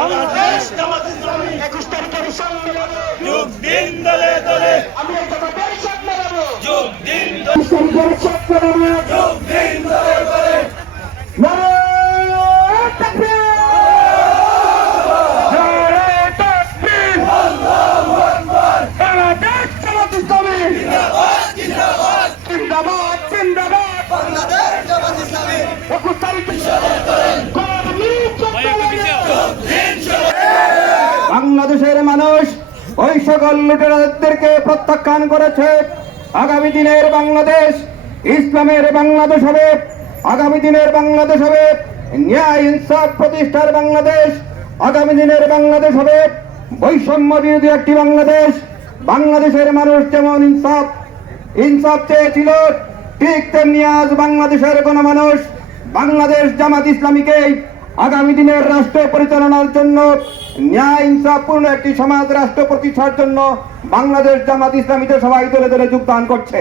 বাংলাদেশ জামাত ইসলামী। একুশ তারিখের সম্মেলনে যোগ দিন দলে দলে। আমি এই জামাতের যোগ দিন দলে ওই সকল লুটেরাদেরকে প্রত্যাখ্যান করেছে আগামী দিনের বাংলাদেশ, ইসলামের বাংলাদেশ হবে। আগামী দিনের বাংলাদেশ হবে ন্যায় ইনসাফ প্রতিষ্ঠার বাংলাদেশ। আগামী দিনের বাংলাদেশ হবে বৈষম্য বিরোধী একটি বাংলাদেশ। বাংলাদেশের মানুষ যেমন ইনসাফ ইনসাফ চেয়েছিল, ঠিক তেমনি আজ বাংলাদেশের কোন মানুষ বাংলাদেশ জামাত ইসলামীকে আগামী দিনের রাষ্ট্র পরিচালনার জন্য ন্যায় ইনসাফপূর্ণ একটি সমাজ রাষ্ট্র প্রতিষ্ঠার জন্য বাংলাদেশ জামাত ইসলামীতে সবাই দলে দলে যোগদান করছে।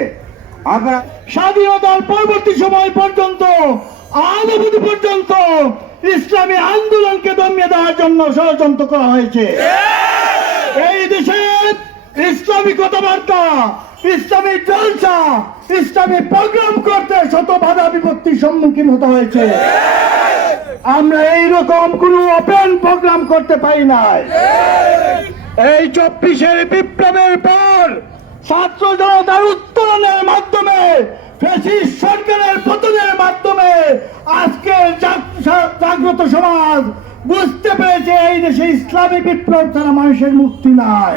আমরা স্বাধীনতার পরবর্তী সময় পর্যন্ত আজ পর্যন্ত ইসলামী আন্দোলনকে দমিয়ে দেওয়ার জন্য ষড়যন্ত্র করা হয়েছে। এই দেশে ইসলামী কথাবার্তা, ইসলামী জলসা, ইসলামী প্রোগ্রাম করতে শত বাধা বিপত্তির সম্মুখীন হতে হয়েছে। আমরা এইরকম কোন ওপেন প্রোগ্রাম করতে পারি নাই। এই চব্বিশের বিপ্লবের পর ছাত্র জনতার উত্তরণের মাধ্যমে সরকারের পতনের মাধ্যমে আজকে জাগ্রত সমাজ বুঝতে পেরেছে এই দেশে ইসলামী বিপ্লব ছাড়া মানুষের মুক্তি নাই।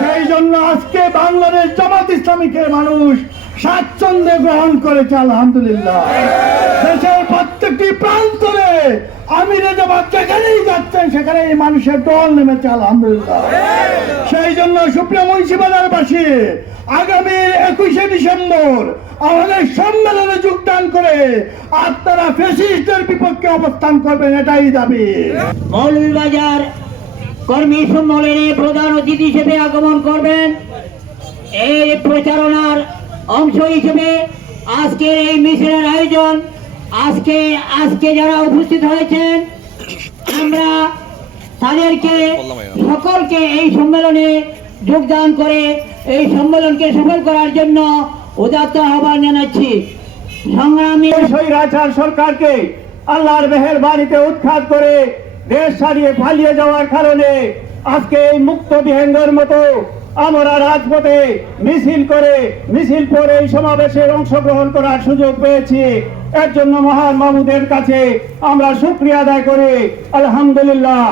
সেই জন্য আজকে বাংলাদেশ জামাত ইসলামীকে মানুষ স্বাচ্ছন্দ্যে গ্রহণ করেছে, আলহামদুলিল্লাহ। দেশের প্রত্যেকটি প্রান্তরে আমিরে জামাত যেখানেই যাচ্ছেন সেখানে এই মানুষের দল নেমেছে, আলহামদুলিল্লাহ। সেই জন্য সুপ্রিয় মুন্সিবাজারবাসী, আগামী একুশে ডিসেম্বর আমাদের সম্মেলনে যোগদান করে আপনারা ফেসিস্টের বিপক্ষে অবস্থান করবেন, এটাই দাবি। মৌলভীবাজার কর্মী সম্মেলনে প্রধান অতিথি হিসেবে আগমন করবেন। এই প্রচারণার অংশ হিসেবে আজকের এই মিছিলের আয়োজন, আজকে আজকে যারা উপস্থিত হয়েছেন, আমরা তাদেরকে সকলকে এই সম্মেলনে যোগদান করে, এই সম্মেলনকে সফল করার জন্য উদাত্ত আহ্বান জানাচ্ছি। সংগ্রামী স্বৈরাচার সরকারকে আল্লাহর মেহের বাড়িতে উৎখাত করে দেশ ছাড়িয়ে পালিয়ে যাওয়ার কারণে আজকে এই মুক্ত বিহেঙ্গর মতো আমরা রাজপথে মিছিল করে মিছিল করে এই সমাবেশে অংশগ্রহণ করার সুযোগ পেয়েছি। এর জন্য মহান মাহমুদের কাছে আমরা শুক্রিয়া আদায় করি। আলহামদুলিল্লাহ।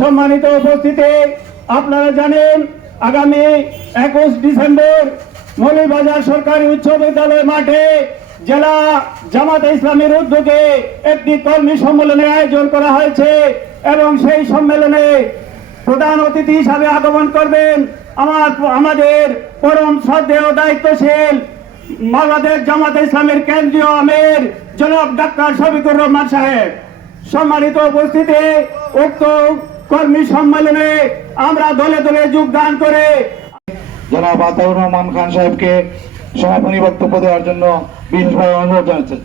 সম্মানিত উপস্থিতি, আপনারা জানেন, আগামী একুশ ডিসেম্বর মৌলভীবাজার সরকারি উচ্চ বিদ্যালয় মাঠে জেলা জামাতে ইসলামের উদ্যোগে একটি কর্মী সম্মেলনের আয়োজন করা হয়েছে এবং সেই সম্মেলনে প্রধান অতিথি হিসাবে আগমন করবেন। আমার আমাদের পরম শ্রদ্ধেয় দায়িত্বশীল বাংলাদেশ জামাতে ইসলামের কেন্দ্রীয় আমের জনাব ডাক্তার শফিকুর রহমান সাহেব। সম্মানিত উপস্থিতি, উক্ত কর্মী সম্মেলনে আমরা দলে দলে যোগদান করে জনাব আতাউর রহমান খান সাহেবকে সমাপনী বক্তব্য দেওয়ার জন্য বিশেষভাবে অনুরোধ জানাচ্ছি।